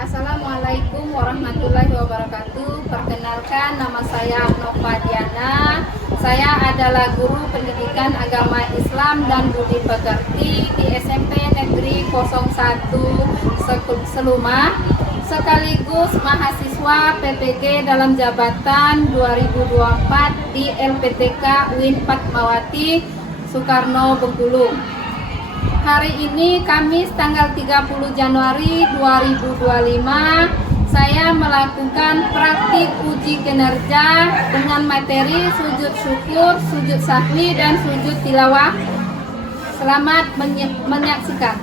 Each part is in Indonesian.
Assalamualaikum warahmatullahi wabarakatuh. Perkenalkan, nama saya Nova Diana. Saya adalah guru pendidikan agama Islam dan budi pekerti di SMP Negeri 01 Seluma, sekaligus mahasiswa PPG dalam jabatan 2024 di LPTK UIN Fatmawati Soekarno Bengkulu. Hari ini Kamis tanggal 30 Januari 2025, saya melakukan praktik uji kinerja dengan materi sujud syukur, sujud sahwi, dan sujud tilawah. Selamat menyaksikan.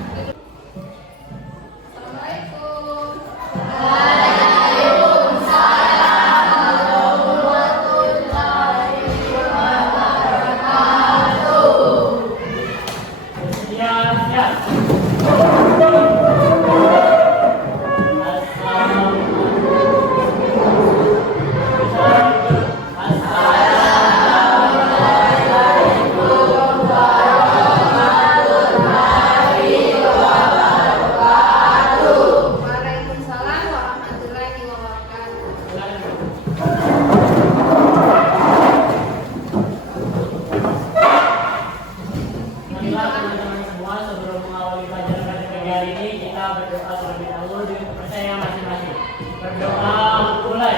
Teman-teman semua, sebelum mengawali pelajaran PPG hari ini, kita berdoa terlebih dahulu dengan kepercayaan masing-masing. Berdoa mulai.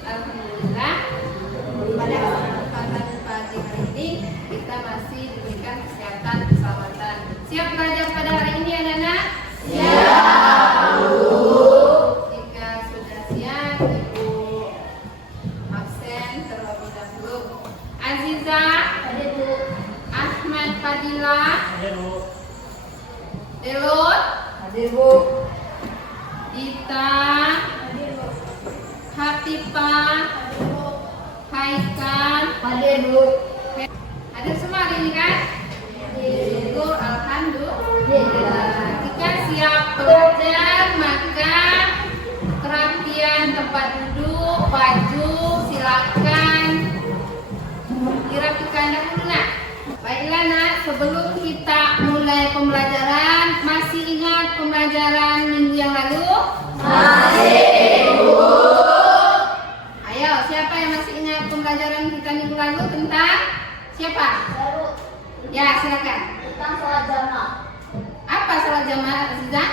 Alhamdulillah, pada kesempatan pagi hari ini kita masih diberikan kesehatan keselamatan. Siap belajar pada hari ini, anak-anak? Siap. Jika sudah siap, Ibu absen terlebih dahulu. Aziza, hadir Bu. Ahmad Fadila, Hadir Bu. Delut, Hadir Bu. Dita, Hatifah, Haikal, Hadir Bu. hadir semua hari ini kan? Syukur, alhamdulillah. Jika siap belajar, maka kerapian tempat duduk, baju silakan dirapikan dahulu, nak. Baiklah, nak, sebelum kita mulai pembelajaran, masih ingat pembelajaran minggu yang lalu? Ayo, siapa yang masih ingat pembelajaran kita minggu lalu tentang siapa? Ya, silakan. Tentang sholat jamaah. Apa sholat jamaah, Aziza?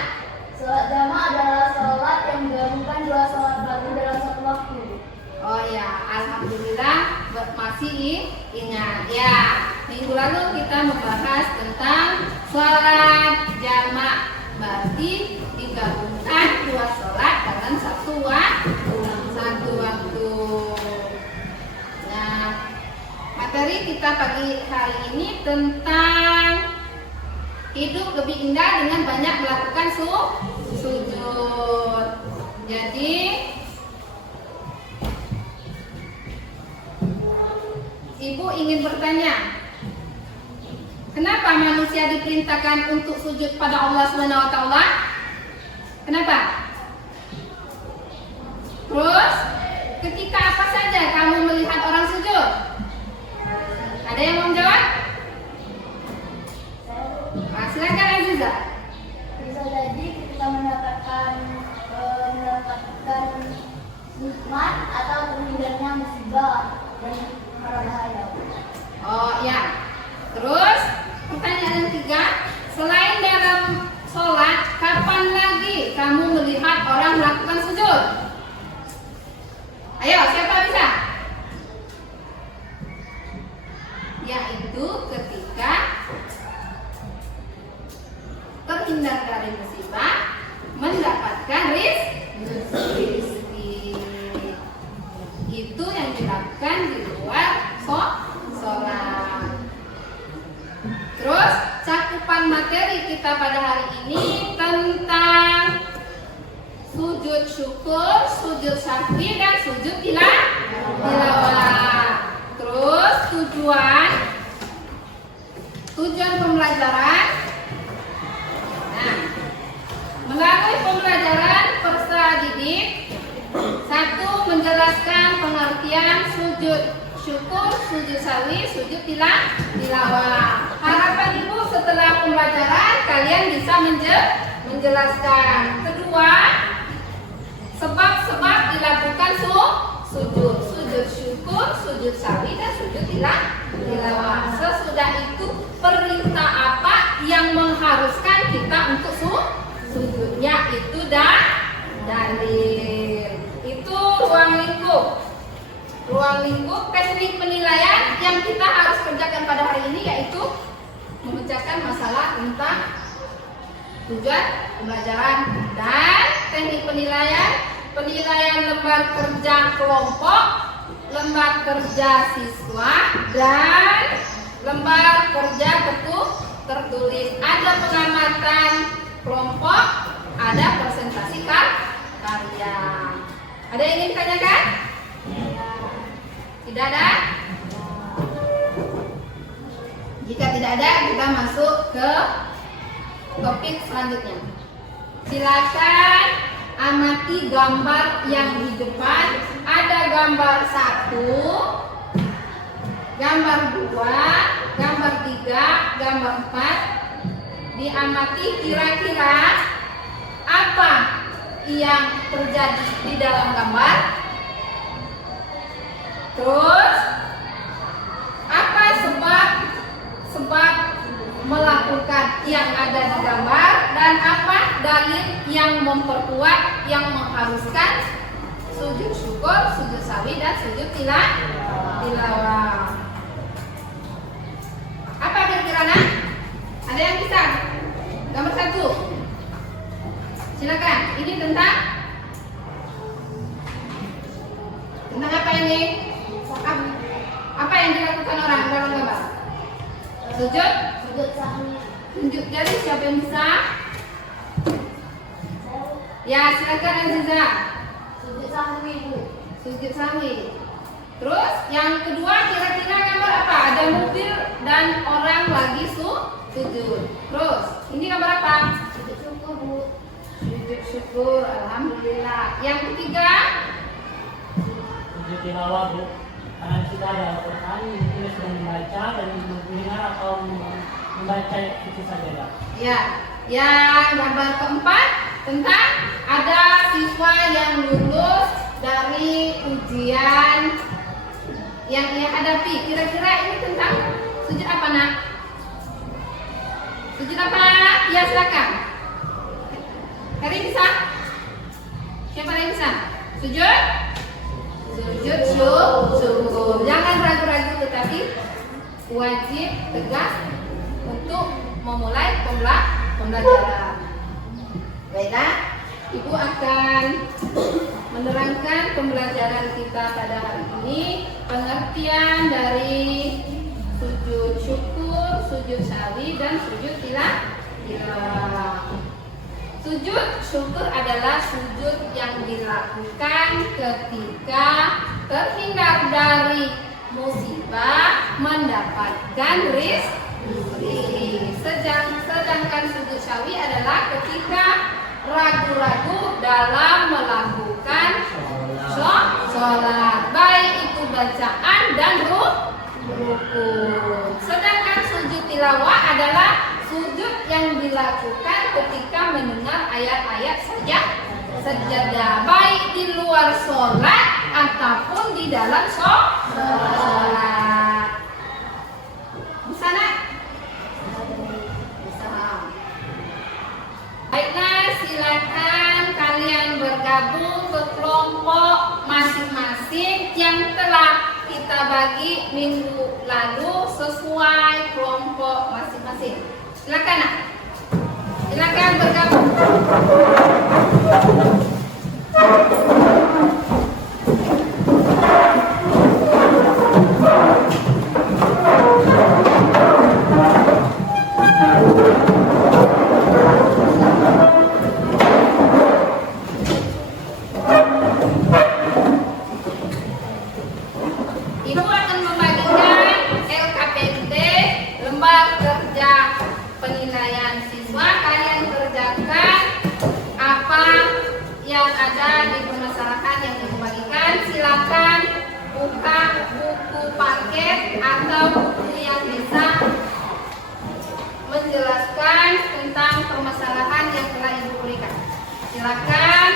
Sholat jamaah adalah sholat yang menggabungkan dua sholat fardu dalam satu waktu. Oh ya, alhamdulillah masih ingat. Ya, minggu lalu kita membahas tentang sholat jamaah. Berarti digabungkan dua sholat dalam satu waktu. Nah, materi kita pagi hari ini tentang hidup lebih indah dengan banyak melakukan sujud. Jadi Ibu ingin bertanya, kenapa manusia diperintahkan untuk sujud pada Allah Subhanahu wa taala? Kenapa? Terus, ketika apa saja kamu melihat orang sujud? Ada yang mau jawab? Silakan Aziza. Bisa jadi kita mendapatkan nikmat atau terhindarnya musibah dan mara bahaya. Oh ya. Terus, pertanyaan ketiga, selain dalam sholat, kapan lagi kamu melihat orang melakukan sujud? Ayo, siapa bisa? Yaitu ketika terhindar dari musibah, mendapatkan rizki. Itu yang dilakukan di luar sholat. Terus cakupan materi kita pada hari ini tentang sujud syukur, sujud sahwi, dan sujud tilawah. Terus tujuan pembelajaran. Nah, melalui pembelajaran peserta didik, satu, menjelaskan pengertian sujud syukur, sujud sahwi, sujud tilawah. Harapan ibu setelah pembelajaran kalian bisa menjelaskan. Kedua, sebab-sebab dilakukan sujud syukur, sujud sahwi, dan sujud tilawah. Sesudah itu perintah apa yang mengharuskan kita untuk sujud? Yaitu dalil. Itu ruang lingkup teknik penilaian yang kita harus kerjakan pada hari ini, yaitu memecahkan masalah tentang tujuan pembelajaran dan teknik penilaian lembar kerja kelompok, lembar kerja siswa, dan lembar kerja tertulis. Ada pengamatan kelompok, ada presentasi karya. Ada yang ingin ditanyakan? Tidak ada? Jika tidak ada, kita masuk ke topik selanjutnya. Silakan amati gambar yang di depan. Ada gambar 1, gambar 2, gambar 3, gambar 4. Diamati kira-kira apa yang terjadi di dalam gambar. Terus apa sebab melakukan yang ada di gambar, dan apa dalil yang memperkuat, yang mengharuskan sujud syukur, sujud sahwi, dan sujud tilawah. Apa kira-kira? Ada yang bisa? Gambar 1. Silakan. Ini tentang apa ini? Apa yang dilakukan orang dalam gambar? Sujud sahwi. Tunjuk jari siapa yang bisa? Ya, silakan Aziza. Sujud sahwi, Bu. Sujud sahwi. Terus yang kedua, kira-kira gambar apa? Ada mobil dan orang lagi sujud. Terus ini gambar apa? Sujud syukur, Bu. Sujud syukur, alhamdulillah. Yang ketiga, Sujud tilawah, Bu. Karena kita ada Al-Quran, kita sedang membaca dan mendengar atau membaca itu saja, Pak. ya. Yang gambar keempat tentang ada siswa yang lulus dari ujian yang ia hadapi. Kira-kira ini tentang sujud apa, Nak? Sujud apa? Ya, silakan. Hari bisa? Siapa yang bisa? Sujud? Sujud syukur. Jangan ragu-ragu, tetapi wajib tegas untuk memulai pembelajaran. Baiklah, Ibu akan menerangkan pembelajaran kita pada hari ini, pengertian dari sujud syukur, sujud sahwi, dan sujud tilawah. Sujud syukur adalah sujud yang dilakukan ketika terhindar dari musibah, mendapatkan rizki. Sedangkan sujud sahwi adalah ketika ragu-ragu dalam melakukan sholat, baik itu bacaan dan rukun. Sedangkan sujud tilawah adalah sujud yang dilakukan ketika mendengar ayat-ayat sajadah, baik di luar sholat ataupun di dalam sholat. Bisa, Nak? Bisa. Baiklah, silakan kalian bergabung ke kelompok masing-masing yang telah kita bagi minggu lalu sesuai kelompok masing-masing. Silakan, Nak. Silakan bergabung. Dan siswa kalian kerjakan apa yang ada di permasalahan yang dikembalikan. Silakan buka buku paket atau buku yang bisa menjelaskan tentang permasalahan yang telah Ibu berikan. Silakan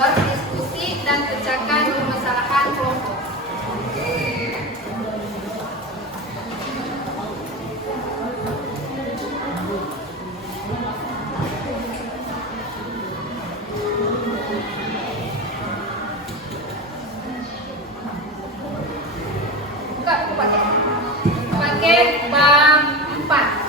berdiskusi dan pecahkan permasalahan kelompok. Buka buku paket. Paket bab 4.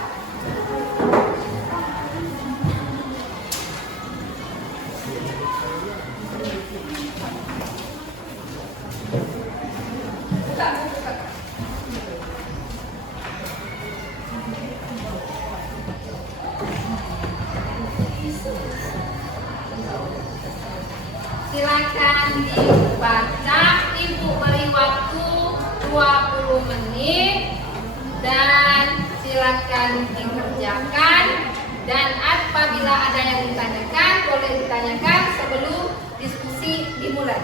Silakan dibaca. Ibu beri waktu 20 menit dan silakan dikerjakan, dan apabila ada yang ditanyakan boleh ditanyakan sebelum diskusi dimulai.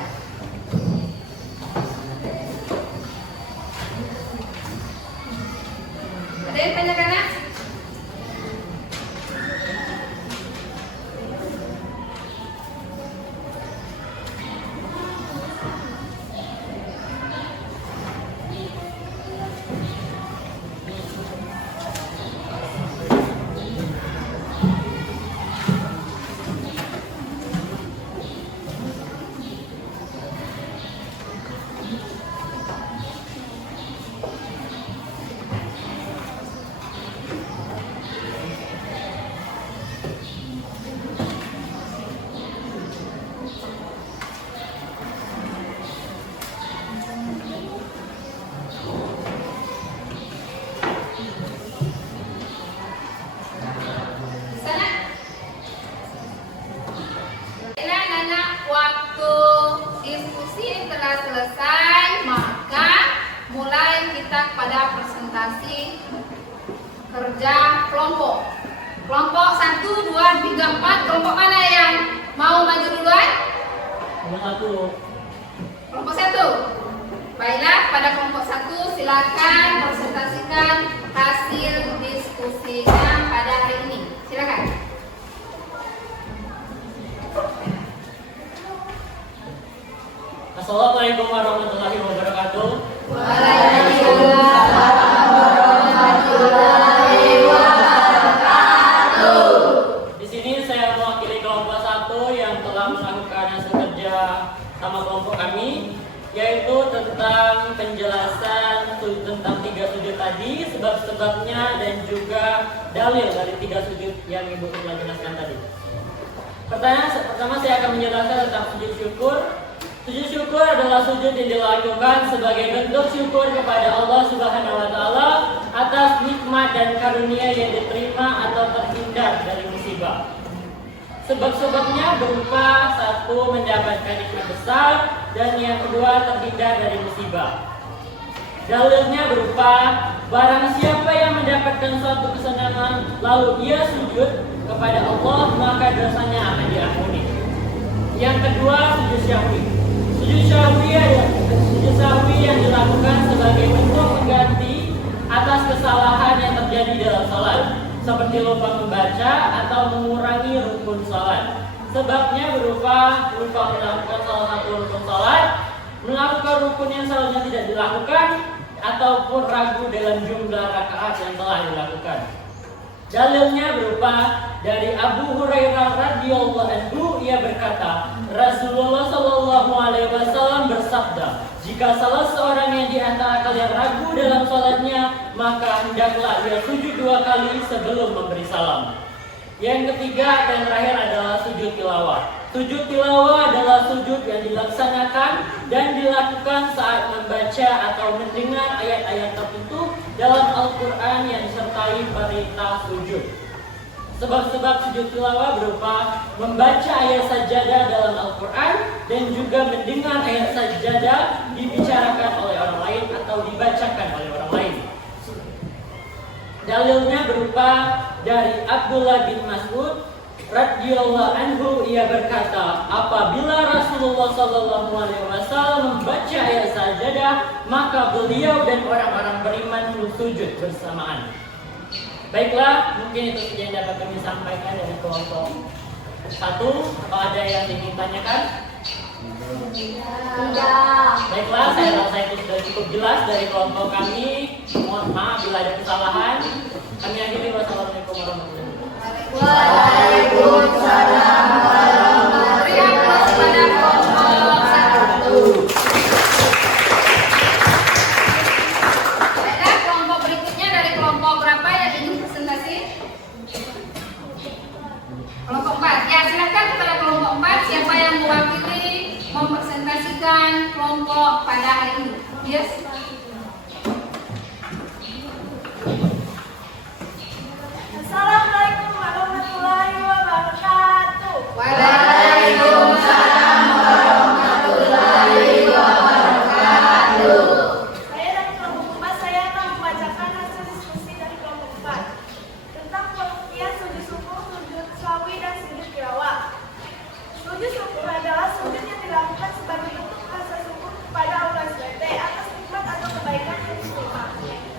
Ada yang tanyakan? Nak? Selesai, maka mulai kita pada presentasi kerja kelompok. Kelompok 1, 2, 3, 4. Kelompok mana yang mau maju duluan? Kelompok 1. Baiklah, pada kelompok 1 silakan presentasikan hasil diskusinya pada hari ini. Silakan. Assalamualaikum warahmatullahi wabarakatuh. Waalaikumsalam warahmatullahi wabarakatuh. Di sini saya mewakili kelompok 1 yang telah melakukan hasil kerja sama kelompok kami, yaitu tentang penjelasan tentang 3 sujud tadi, sebab-sebabnya dan juga dalil dari 3 sujud yang Ibu telah jelaskan tadi. Pertama saya akan menjelaskan tentang sujud syukur. Sujud syukur adalah sujud yang dilakukan sebagai bentuk syukur kepada Allah Subhanahu wa taala atas nikmat dan karunia yang diterima atau terhindar dari musibah. Sebab-sebabnya berupa 1, mendapatkan nikmat besar, dan yang kedua terhindar dari musibah. Dalilnya berupa barang siapa yang mendapatkan suatu kesenangan lalu ia sujud kepada Allah, maka dosanya akan diampuni. Yang kedua, sujud syahwi. Sujud syahwi yang dilakukan sebagai bentuk mengganti atas kesalahan yang terjadi dalam salat, seperti lupa membaca atau mengurangi rukun salat. Sebabnya berupa lupa melakukan salah satu rukun salat, melakukan rukun yang seharusnya tidak dilakukan, ataupun ragu dalam jumlah rakaat yang telah dilakukan. Dalilnya berupa dari Abu Hurairah radhiyallahu anhu, ia berkata, Rasulullah Shallallahu alaihi wasallam bersabda, jika salah seorang yang di antara kalian ragu dalam salatnya, maka hendaklah ia sujud 2 kali sebelum memberi salam. Yang ketiga dan terakhir adalah sujud tilawah. Sujud tilawah adalah sujud yang dilaksanakan dan dilakukan saat membaca atau mendengar ayat-ayat tertentu dalam Al-Quran yang disertai perintah sujud. Sebab-sebab sujud tilawah berupa membaca ayat sajadah dalam Al-Quran dan juga mendengar ayat sajadah dibicarakan oleh orang lain atau dibacakan oleh orang lain. Dalilnya berupa dari Abdullah bin Mas'ud radhiyallahu anhu, ia berkata, apabila Rasulullah sallallahu alaihi wasallam membaca ayat sajadah, maka beliau dan orang-orang beriman sujud bersamaan. Baiklah, mungkin itu saja yang dapat kami sampaikan dari kelompok 1. Apa ada yang ingin tanyakan? Tidak. Baiklah, saya rasa itu sudah cukup jelas dari kelompok kami. Mohon maaf bila ada kesalahan. Kami akhiri. Wassalamualaikum warahmatullahi wabarakatuh. Waalaikumsalam warahmatullahi wabarakatuh. Baiklah, kelompok berikutnya dari kelompok berapa yang ingin presentasi? Kelompok 4. Ya, silakan kepada kelompok 4 siapa yang mewakili mempresentasikan kelompok pada hari ini. Yes. Assalamualaikum warahmatullahi wabarakatuh. Waalaikumsalam warahmatullahi wabarakatuh. Saya dari kelompok 4, saya akan membacakan hasil diskusi dari kelompok 4 tentang pengertian sujud syukur, sujud sawi, dan sujud tilawah. Sujud syukur adalah sujud yang dilakukan sebagai bentuk rasa syukur kepada Allah SWT atas nikmat atau kebaikan yang diterima,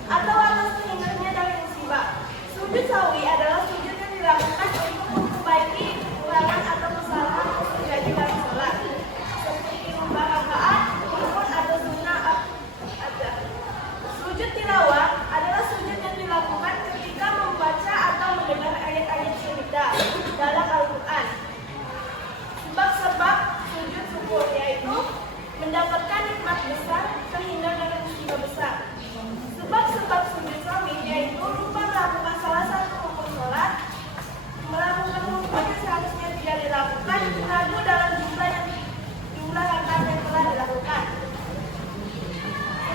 atau atas terhindarnya dari musibah. Sujud sawi adalah sujud yang dilakukan untuk memperbaiki kekurangan atau kesalahan yang terjadi dalam sholat, seperti membaca rakaat, rukun atau sunnah ada. Sujud tilawah adalah sujud yang dilakukan ketika membaca atau mendengar ayat-ayat syurga dalam Al-Quran. Sebab-sebab sujud syukur yaitu mendapatkan nikmat besar, terhindar dari musibah besar. Sebab-sebab sujud sawi yaitu lupa melakukan salah satu rukun sholat, melakukan rukun yang seharusnya tidak dilakukan, ragu dalam jumlah rakaat yang telah dilakukan.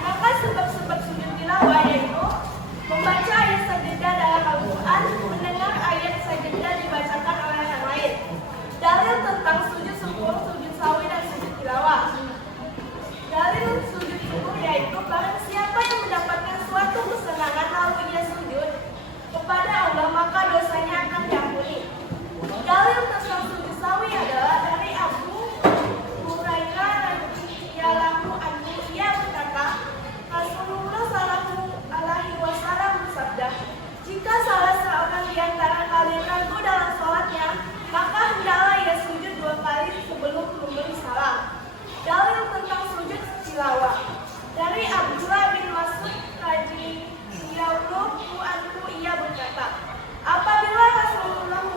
Maka sebab-sebab sujud tilawah yaitu membaca ayat sajadah dalam Al-Quran, mendengar ayat sajadah dibacakan oleh yang lain. Dalil tentang sujud syukur, sujud sawi, dan sujud tilawah. Dalil sujud syukur yaitu barang siapa yang mendapatkan suatu kesenangan lalu ia sujud kepada Allah, maka dosanya akan diampuni. Dalil tentang sujud sawi adalah dari Abu Hurairah radhiyallahu anhu, ia berkata, Rasulullah sallallahu alaihi wasallam bersabda, jika salah seorang di antara kalian ragu dalam sholatnya, maka hendaklah ia sujud 2 kali sebelum memberi salam. Dalil tentang sujud tilawah dari Abdullah bin Mas'ud radhiyallahu anhu, ia berkata, apabila Rasulullah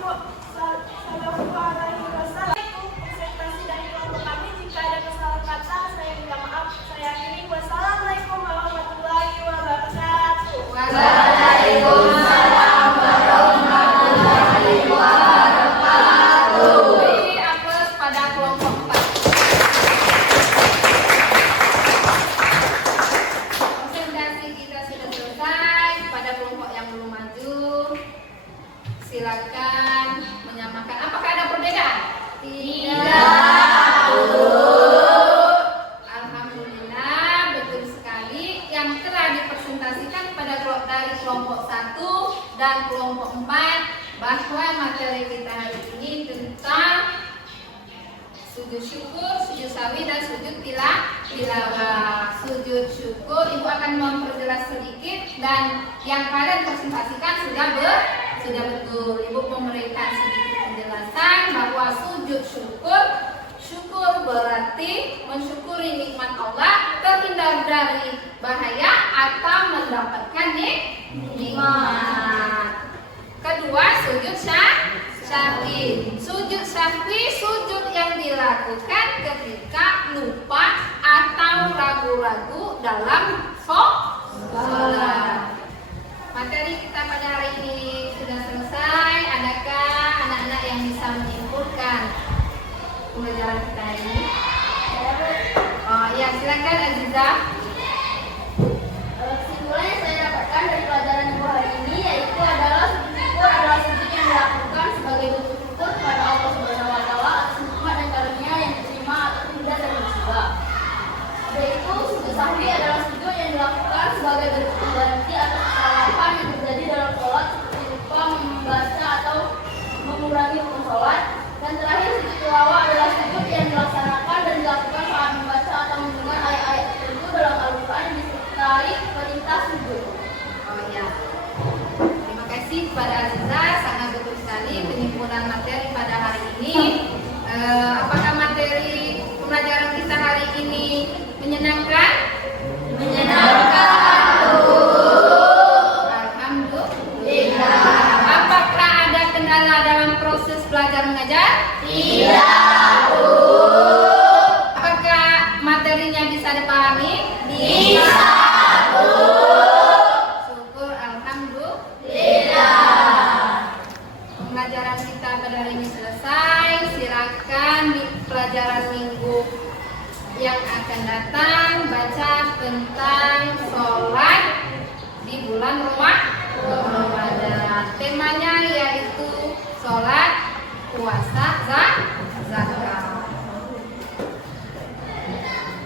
sallallahu alaihi wasallam presentasi dari kelompok kami, jika ada kesalahan kata saya minta maaf. Saya akhiri. Wassalamualaikum warahmatullahi wabarakatuh. Waalaikumsalam warahmatullahi wabarakatuh. Beri aplaus pada kelompok 4. Presentasi kita sudah selesai. Pada kelompok yang belum maju, silakan menyamakan. Apakah ada perbedaan? Tidak. Alhamdulillah, betul sekali. Yang telah dipresentasikan pada dari kelompok 1 dan kelompok 4 bahwa materi kita hari ini tentang sujud syukur, sujud sawi, dan sujud tilawah. Sujud syukur ibu akan memperjelas sedikit, dan yang kalian presentasikan sudah betul. Ibu memberikan sedikit penjelasan bahwa sujud syukur berarti mensyukuri nikmat Allah, terhindar dari bahaya atau mendapatkan nikmat. Kedua, sujud syahwi. Sujud syahwi sujud yang dilakukan ketika lupa atau ragu-ragu dalam sholat. Materi kita pada hari ini sudah selesai. Adakah anak-anak yang bisa menyimpulkan pembelajaran kita ini? Oh ya, silakan Aziza. Kesimpulan yang saya dapatkan dari pelajaran ibu hari ini yaitu adalah sujud syukur adalah sujud yang dilakukan sebagai bentuk syukur kepada Allah Subhanahu wa taala atas nikmat dan karunia yang diterima atau tidak dari musibah. Yaitu sujud sahwi adalah sujud yang dilakukan sebagai bentuk pengganti atas kesalahan yang terjadi dalam sholat, seperti lupa kita sujud. Oh ya. Terima kasih kepada Aziza, sangat betul sekali penyempurnaan materi pada hari ini. Apakah materi pembelajaran kita hari ini menyenangkan? Menyenangkan. Alhamdulillah. Apakah ada kendala dalam proses belajar mengajar? Tidak. Apakah materinya bisa dipahami? Bisa. Syukur, alhamdulillah. Pembelajaran kita pada hari ini selesai. Silakan di pelajaran minggu yang akan datang baca tentang sholat di bulan Ramadan. Temanya yaitu sholat, puasa, zakat.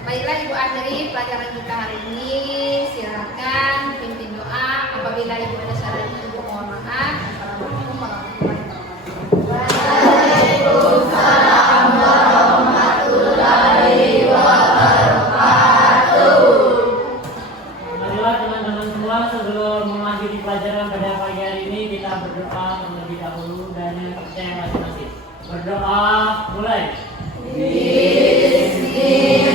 Baiklah Ibu akhiri pelajaran kita hari ini. Silakan pimpin doa. Apabila Ibu ada salah Ibu mohon maaf. Assalamualaikum warahmatullahi wabarakatuh. Marilah teman-teman semua, sebelum mengakhiri pelajaran pada pagi hari ini, kita berdoa terlebih dahulu dan percaya masing-masing. Berdoa mulai. Bismillah.